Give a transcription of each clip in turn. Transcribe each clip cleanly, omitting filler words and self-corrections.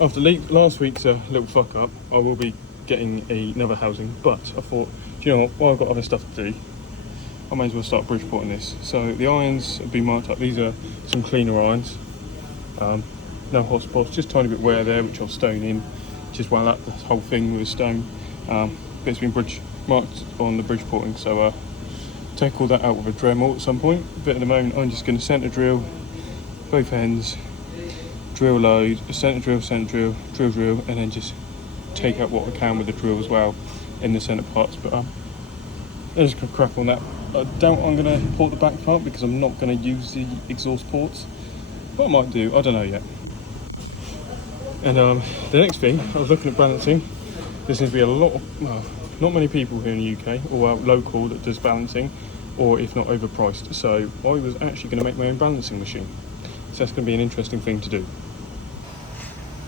After last week's little fuck up, I will be getting another housing, but I thought, do you know what, while I've got other stuff to do, I may as well start Bridgeporting this. So the irons have been marked up. These are some cleaner irons. No hot spots, just tiny bit wear there, which I'll stone in. Just wound up the whole thing with a stone. But it's been marked on the Bridgeporting, so take all that out with a Dremel at some point. But at the moment, I'm just going to centre drill both ends, drill load, centre drill, drill, and then just take out what I can with the drill as well in the centre parts. But I'm just going to crack on that. I doubt I'm going to port the back part because I'm not going to use the exhaust ports. What I might do, I don't know yet. And the next thing, I was looking at balancing. There seems to be a lot of, well, not many people here in the UK or local that does balancing, or if not overpriced. So I was actually going to make my own balancing machine. So that's going to be an interesting thing to do.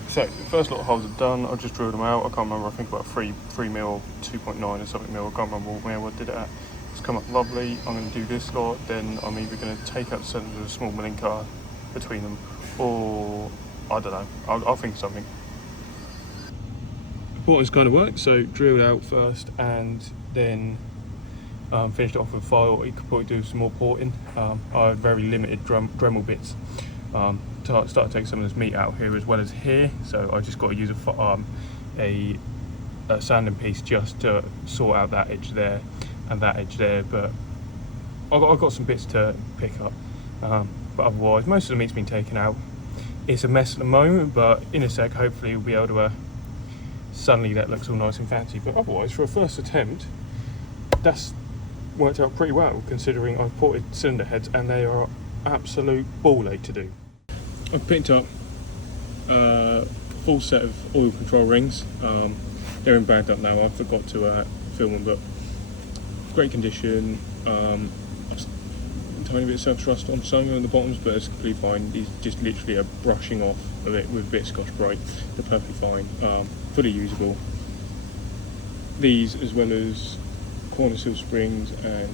So the first lot of holes are done. I just drilled them out. I can't remember, I think about 3 mil, 2.9 or something mil. I can't remember what mil I did it at. It's come up lovely. I'm going to do this lot, then I'm either going to take out the centre of a small milling car between them, or I don't know, I'll think of something. Porting's kind of worked, so drilled out first and then finished it off with file. You could probably do some more porting. I had very limited Dremel bits. Start to take some of this meat out here as well as here, so I just got to use a sanding piece just to sort out that edge there and that edge there, but I've got some bits to pick up. But otherwise, most of the meat's been taken out. It's a mess at the moment, but in a sec, hopefully we'll be able to, suddenly that looks all nice and fancy. But otherwise, for a first attempt, that's worked out pretty well, considering I've ported cylinder heads and they are absolute ball ache to do. I've picked up a full set of oil control rings. They're in bagged up now, I forgot to film them, but great condition. Tiny bit of self-thrust on some of the bottoms, but it's completely fine. These just literally a brushing off of it with a bit of Scotch-Brite. They're perfectly fine, fully usable. These, as well as corner seal springs and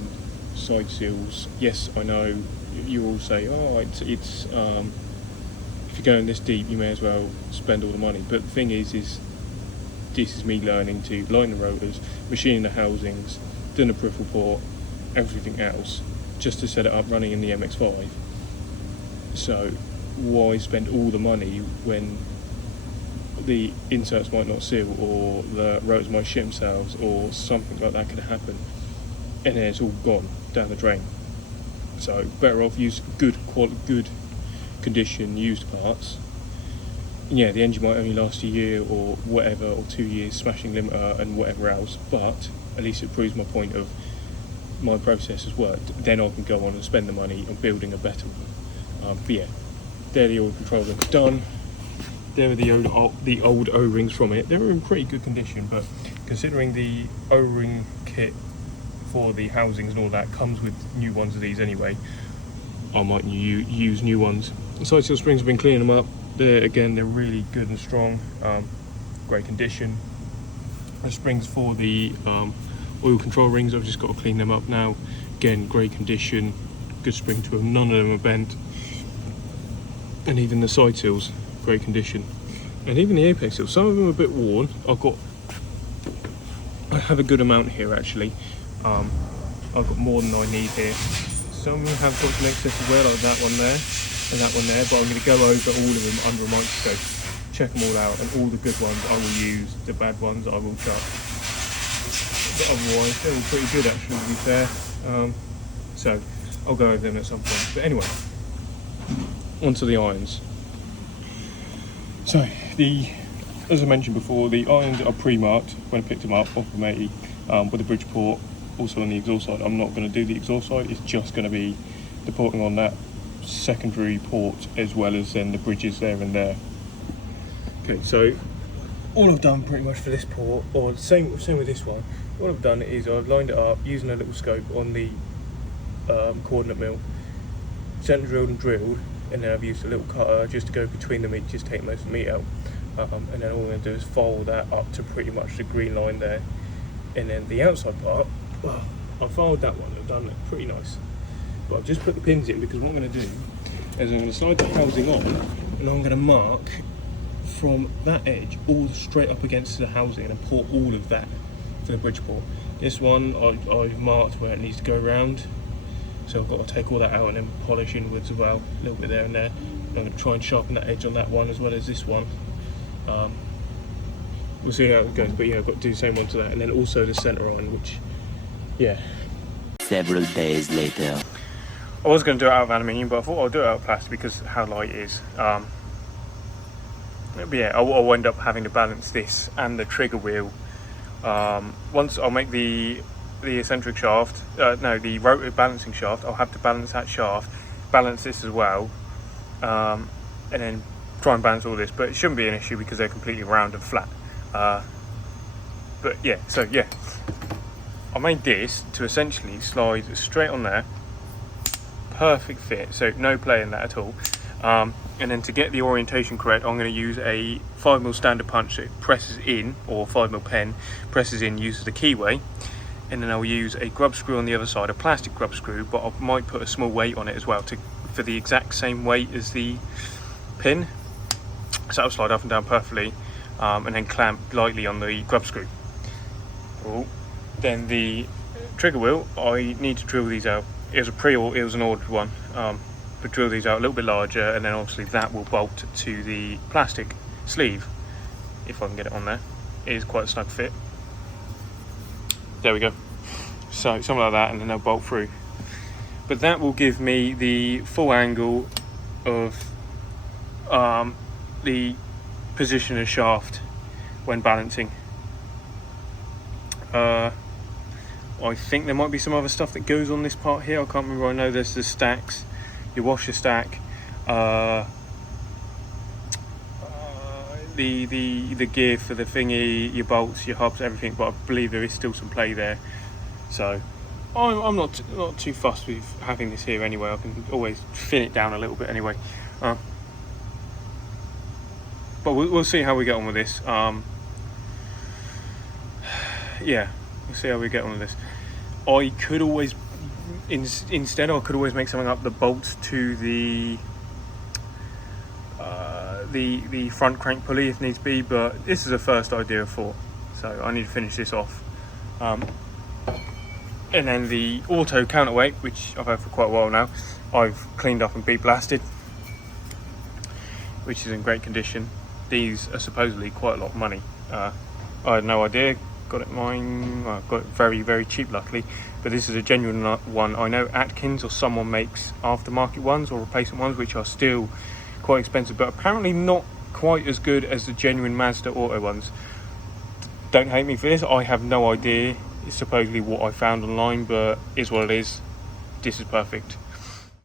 side seals. Yes, I know you all say, oh, it's if you're going this deep, you may as well spend all the money. But the thing is this is me learning to line the rotors, machining the housings, doing the peripheral port, everything else, just to set it up running in the MX5. So why spend all the money when the inserts might not seal, or the rotors might shit themselves, or something like that could happen, and then it's all gone down the drain. So better off use good condition used parts. And yeah, the engine might only last a year or whatever, or 2 years, smashing limiter and whatever else, but at least it proves my point of my process has worked. Then I can go on and spend the money on building a better one. But yeah, there the oil control rings done. There are the old O-rings from it. They were in pretty good condition, but considering the O-ring kit for the housings and all that comes with new ones of these anyway, I might use new ones. The side seal springs have been cleaning them up. They're really good and strong, great condition. The springs for the oil control rings, I've just got to clean them up now. Again, great condition, good spring to them, none of them are bent. And even the side seals, great condition. And even the apex seals, some of them are a bit worn. I have a good amount here actually. I've got more than I need here. Some of them have got some excess as well, like that one there and that one there, but I'm going to go over all of them under a microscope, check them all out, and all the good ones I will use, the bad ones I will chuck. But otherwise they're all pretty good actually, to be fair. So I'll go over them at some point. But anyway, onto the irons. So as I mentioned before, the irons are pre-marked when I picked them up off the matey, with the Bridgeport. Also on the exhaust side, I'm not going to do the exhaust side, it's just going to be the porting on that secondary port, as well as then the bridges there and there. Okay, so all I've done pretty much for this port, or same with this one, what I've done is I've lined it up using a little scope on the coordinate mill, centre drilled and drilled, and then I've used a little cutter just to go between the meat, just take most of the meat out, and then all I'm going to do is fold that up to pretty much the green line there. And then the outside part, well, I filed that one, I've done it pretty nice. But I've just put the pins in because what I'm going to do is I'm going to slide the housing on, and I'm going to mark from that edge all straight up against the housing and then pour all of that for the Bridgeport. This one I've marked where it needs to go around, so I've got to take all that out and then polish inwards as well, a little bit there and there. I'm going to try and sharpen that edge on that one as well as this one. We'll see how it goes, but yeah, I've got to do the same one to that, and then also the centre on, which, yeah. Several days later. I was going to do it out of aluminium, but I thought I'll do it out of plastic because how light it is. But yeah, I'll end up having to balance this and the trigger wheel. Once I'll make the eccentric shaft, the rotor balancing shaft, I'll have to balance that shaft, balance this as well, and then try and balance all this, but it shouldn't be an issue because they're completely round and flat. But yeah, so yeah, I made this to essentially slide straight on there, perfect fit, so no play in that at all. And then to get the orientation correct, I'm going to use a 5mm standard punch that presses in, or 5mm pen, presses in, uses the keyway, and then I'll use a grub screw on the other side, a plastic grub screw, but I might put a small weight on it as well for the exact same weight as the pin, so that'll slide up and down perfectly. And then clamp lightly on the grub screw. Then the trigger wheel, I need to drill these out. It was an ordered one, but drill these out a little bit larger, and then obviously that will bolt to the plastic sleeve if I can get it on there. It is quite a snug fit. There we go. So something like that, and then they'll bolt through. But that will give me the full angle of the position of shaft when balancing. I think there might be some other stuff that goes on this part here. I can't remember. I know there's the stacks, your washer stack, the gear for the thingy, your bolts, your hubs, everything. But I believe there is still some play there. So I'm not too fussed with having this here anyway. I can always thin it down a little bit anyway. But we'll see how we get on with this. Yeah, we'll see how we get on with this. I could always, instead, I could always make something up that bolts to the front crank pulley if needs be. But this is a first idea of thought, so I need to finish this off. And then the auto counterweight, which I've had for quite a while now, I've cleaned up and beat blasted, which is in great condition. These are supposedly quite a lot of money. I had no idea. Got it got it very, very cheap, luckily. But this is a genuine one. I know Atkins or someone makes aftermarket ones or replacement ones, which are still quite expensive, but apparently not quite as good as the genuine Mazda auto ones. Don't hate me for this. I have no idea. It's supposedly what I found online, but is what it is. This is perfect.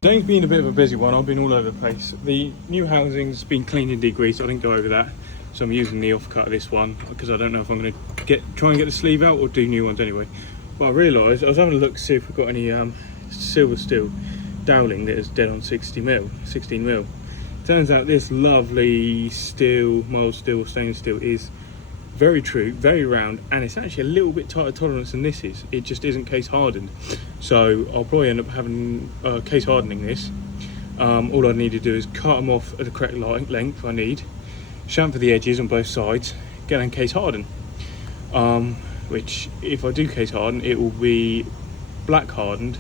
Today's been a bit of a busy one. I've been all over the place. The new housing's been cleaned and degreased. I didn't go over that, so I'm using the offcut of this one because I don't know if I'm going to try and get the sleeve out or do new ones anyway. But I realised I was having a look to see if we've got any silver steel dowling that is dead on 16mm. Turns out this lovely steel, mild steel, stainless steel is very true, very round, and it's actually a little bit tighter tolerance than this is. It just isn't case hardened, so I'll probably end up having case hardening this. All I need to do is cut them off at the correct length I need, chamfer the edges on both sides, get them case hardened. Which, if I do case harden, it will be black hardened,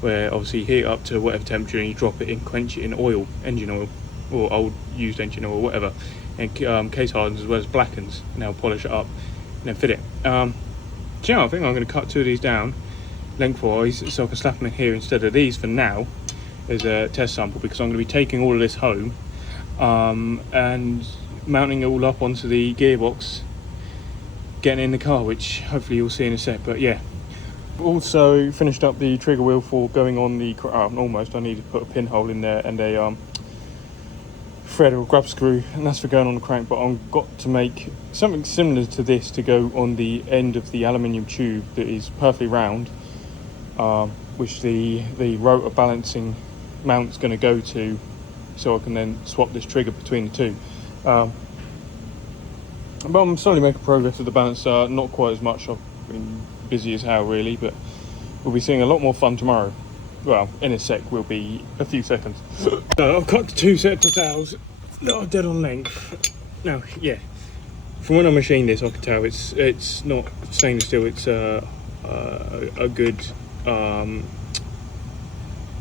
where obviously you heat it up to whatever temperature and you drop it in, quench it in oil, engine oil, or old used engine oil, whatever. And case hardens as well as blackens, and I'll polish it up and then fit it. So yeah, I think I'm going to cut two of these down lengthwise so I can slap them in here instead of these for now as a test sample, because I'm going to be taking all of this home and mounting it all up onto the gearbox, getting in the car, which hopefully you'll see in a sec. But yeah, also finished up the trigger wheel for going on the almost. I need to put a pinhole in there and a thread or grub screw, and that's for going on the crank. But I've got to make something similar to this to go on the end of the aluminium tube that is perfectly round, which the rotor balancing mount's going to go to, so I can then swap this trigger between the two. But I'm slowly making progress with the balance. Not quite as much. I've been busy as hell really, but we'll be seeing a lot more fun tomorrow. Well, in a sec, will be a few seconds. So I've cut two sets of dowels that are dead on length. Now, yeah, from when I machined this, I could tell it's not stainless steel. It's a good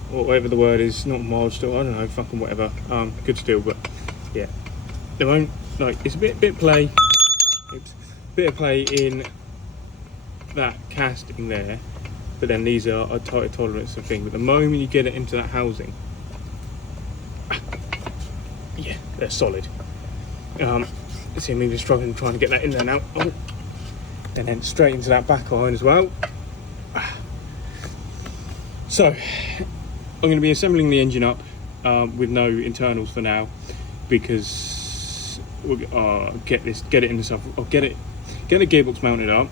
or whatever the word is, not mild steel. I don't know, fucking whatever. Good steel, but yeah, they won't like. It's a bit play. It's a bit of play in that casting there, but then these are a tighter tolerance of thing. But the moment you get it into that housing, yeah, they're solid. See me just struggling trying to get that in there now. Oh. And then straight into that back iron as well. So I'm going to be assembling the engine up with no internals for now, because we'll get it in the sub. I'll get the gearbox mounted up,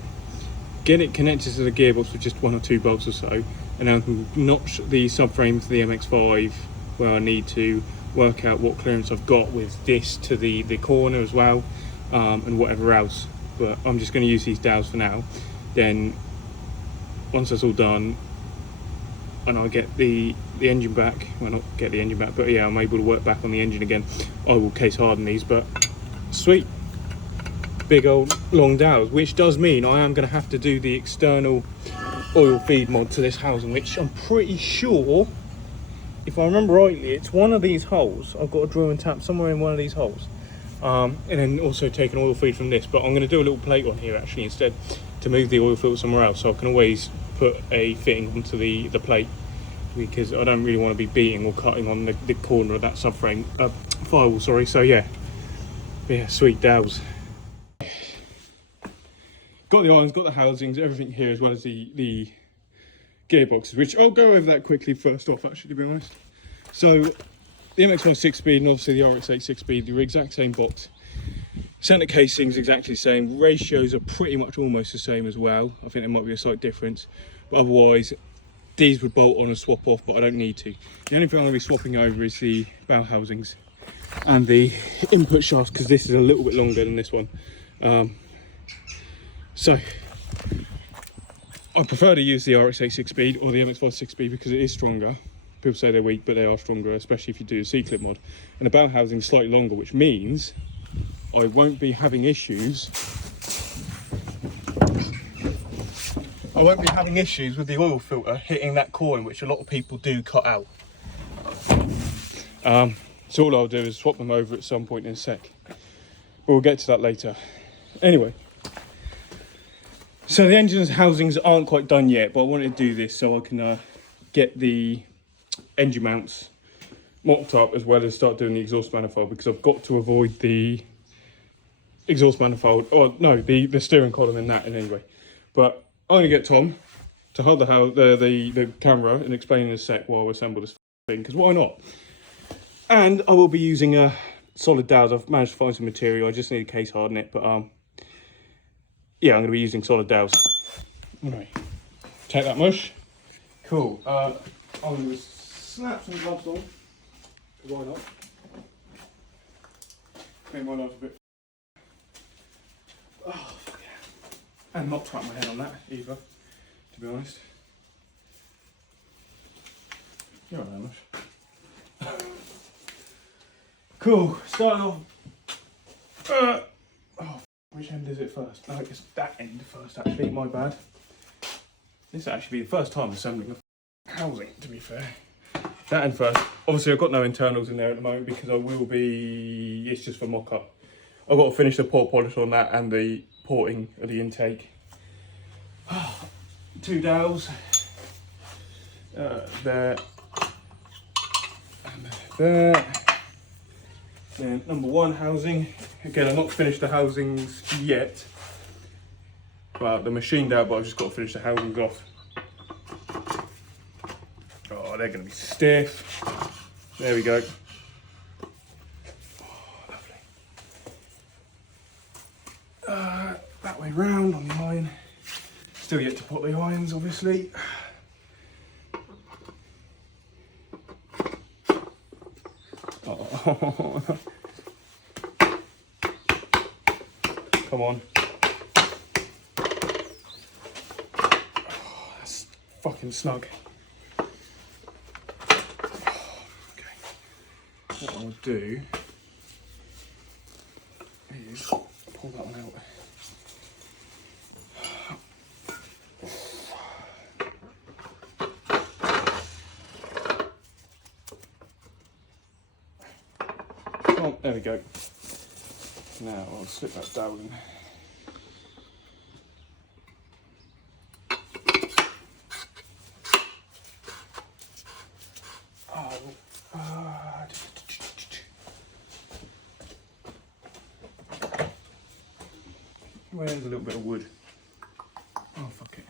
get it connected to the gearbox with just 1 or 2 bolts or so, and then I can notch the subframe to the MX5 where I need to work out what clearance I've got with this to the corner as well, and whatever else. But I'm just going to use these dowels for now. Then once that's all done and I get the engine back, well, not get the engine back, but yeah, I'm able to work back on the engine again, I will case harden these. But sweet big old long dowels, which does mean I am going to have to do the external oil feed mod to this housing, which I'm pretty sure, if I remember rightly, it's one of these holes. I've got a drill and tap somewhere in one of these holes, and then also take an oil feed from this. But I'm going to do a little plate on here actually instead, to move the oil filter somewhere else, so I can always put a fitting onto the plate, because I don't really want to be beating or cutting on the corner of that subframe firewall, sorry. So yeah, sweet dowels. Got the irons, got the housings, everything here, as well as the gearboxes, which I'll go over that quickly first off, actually, to be honest. So the MX5 6-speed and obviously the RX-8 6-speed, they're exact same box. Centre casing's exactly the same. Ratios are pretty much almost the same as well. I think there might be a slight difference, but otherwise these would bolt on and swap off, but I don't need to. The only thing I'm going to be swapping over is the bow housings and the input shafts, because this is a little bit longer than this one. So I prefer to use the RX-8 6-speed or the MX5 6-speed because it is stronger. People say they're weak, but they are stronger, especially if you do a C-clip mod. And the bow housing is slightly longer, which means I won't be having issues. I won't be having issues with the oil filter hitting that coin, which a lot of people do cut out. So all I'll do is swap them over at some point in a sec. We'll get to that later. Anyway, so the engine's housings aren't quite done yet, but I wanted to do this so I can get the engine mounts mocked up, as well as start doing the exhaust manifold, because I've got to avoid the exhaust manifold, or no, the steering column in that in any way. But I'm gonna get Tom to hold the camera and explain in a sec while I assemble this thing, because why not? And I will be using solid dowels. I've managed to find some material. I just need to case harden it, but yeah, I'm gonna be using solid dowels. Alright, take that mush. Cool. I'm gonna snap some gloves on. Why not? Make my life a bit. Oh, fuck yeah. And not tap my head on that either, to be honest. You're all right, much. Cool. Starting off. Oh, which end is it first? No, it's that end first, actually. My bad. This will actually be the first time assembling a housing, to be fair. That end first. Obviously, I've got no internals in there at the moment because I will be. It's just for mock up. I've got to finish the port polish on that and the porting of the intake. 2 dowels. There. And there. Then number 1 housing. Again, I've not finished the housings yet. Well, the machined out, but I've just got to finish the housings off. Oh, they're going to be stiff. There we go. Oh, lovely. That way round on the iron. Still yet to put the irons, obviously. Oh. Come on. Oh, that's fucking snug. Okay. What I'll do just pull that one out. Oh, there we go. Now I'll slip that down. Where's a little bit of wood? Oh, fuck it.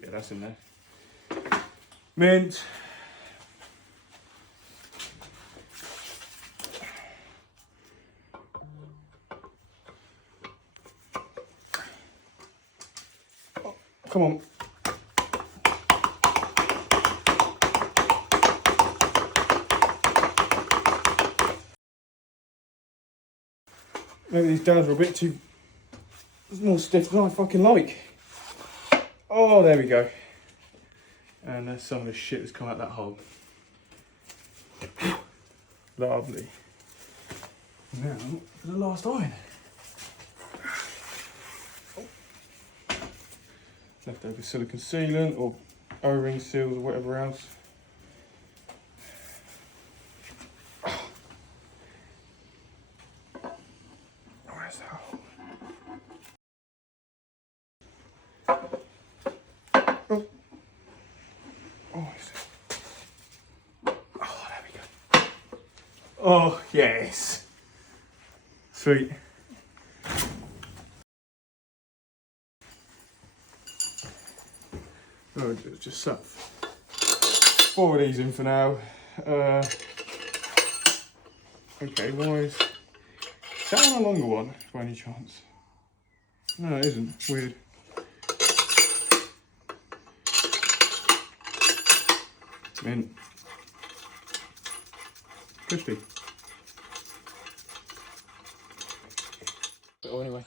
Yeah, that's in there. Mint. Oh, come on. Maybe these downs are a bit too more stiff than I fucking like. Oh, there we go. And there's some of the shit that's come out that hole. Lovely. Now for the last iron. Oh. Leftover silicone sealant or O-ring seals or whatever else. Oh, yes. Sweet. Oh, just stuff. 4 of these in for now. Okay, why is that one a longer one by any chance? No, it isn't. Weird. Mint. Crispy. Oh, anyway.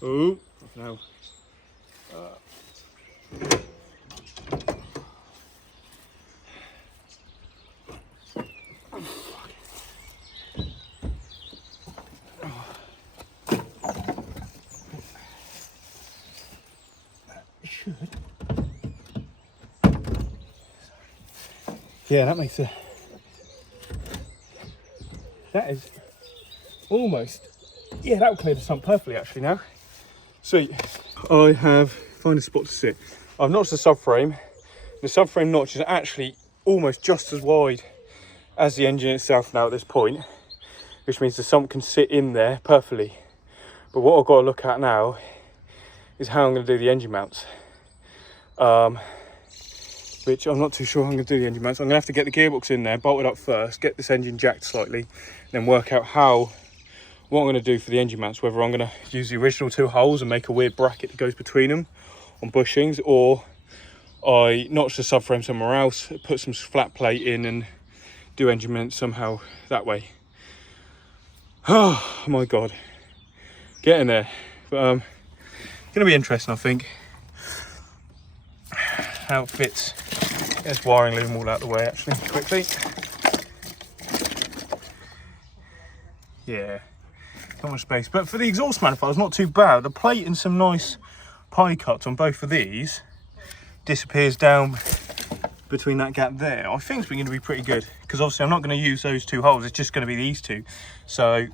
Oh, no. Yeah, that makes a... That is almost... Yeah, that will clear the sump perfectly actually now. Sweet. I have found a spot to sit. I've notched the subframe. The subframe notch is actually almost just as wide as the engine itself now at this point, which means the sump can sit in there perfectly. But what I've got to look at now is how I'm going to do the engine mounts. Which I'm not too sure how I'm going to do the engine mounts. I'm going to have to get the gearbox in there, bolt it up first, get this engine jacked slightly, then work out what I'm going to do for the engine mounts, whether I'm going to use the original 2 holes and make a weird bracket that goes between them on bushings, or I notch the subframe somewhere else, put some flat plate in and do engine mounts somehow that way. Oh my God, getting there. But going to be interesting, I think, how it fits. There's wiring loom all out the way actually, quickly. Yeah, not much space. But for the exhaust manifold, it's not too bad. The plate and some nice pie cuts on both of these disappears down between that gap there. I think it's going to be pretty good, because obviously I'm not going to use those 2 holes, it's just going to be these 2. So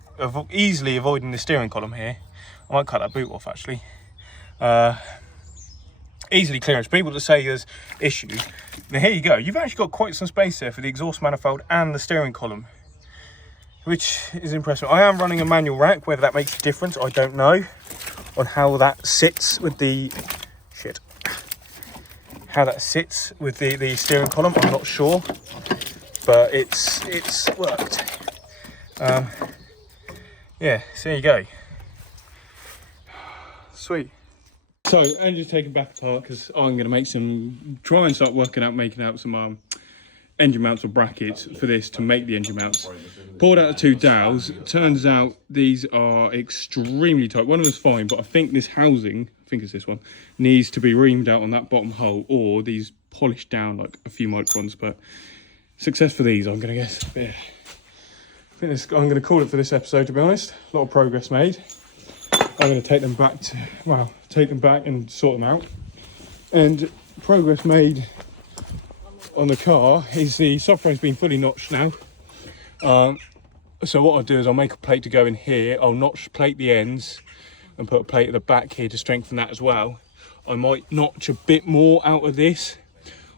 easily avoiding the steering column here. I might cut that boot off actually. Easily clearance. People that say there's issues, now here you go, you've actually got quite some space there for the exhaust manifold and the steering column, which is impressive. I am running a manual rack. Whether that makes a difference, I don't know, on how that sits with the the steering column. I'm not sure, but it's worked. Yeah, so there you go. Sweet. So engine's taken back apart because I'm going to try and start working out, making out some engine mounts or brackets for this to make the engine mounts. Poured out the 2 dowels. Turns out these are extremely tight. One of them's fine, but I think this housing, I think it's this one, needs to be reamed out on that bottom hole, or these polished down like a few microns. But success for these, I'm gonna guess. Yeah. I think this, I'm gonna call it for this episode, to be honest. A lot of progress made. I'm gonna take them back to, well, take them back and sort them out. And progress made on the car is the subframe's been fully notched now. So what I'll do is I'll make a plate to go in here. I'll notch plate the ends and put a plate at the back here to strengthen that as well. I might notch a bit more out of this,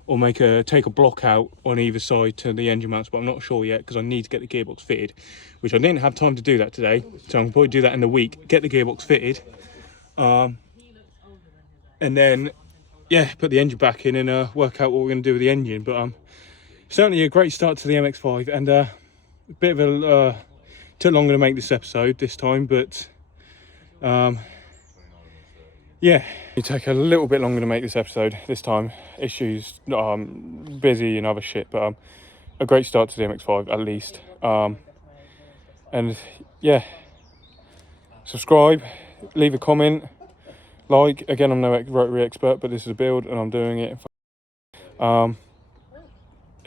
or take a block out on either side to the engine mounts, but I'm not sure yet because I need to get the gearbox fitted, which I didn't have time to do that today. So I'm probably do that in the week, get the gearbox fitted, and then yeah, put the engine back in and work out what we're going to do with the engine. But certainly a great start to the MX-5, and a bit of a took longer to make this episode this time, but yeah, it take a little bit longer to make this episode this time. Issues, busy and other shit, but a great start to the MX-5 at least. And yeah, subscribe, leave a comment, like. Again, I'm no rotary expert, but this is a build and I'm doing it. And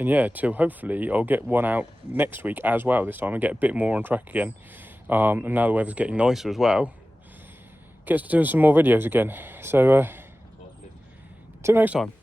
yeah, till hopefully I'll get one out next week as well this time and get a bit more on track again. And now the weather's getting nicer as well, gets to doing some more videos again. So till next time.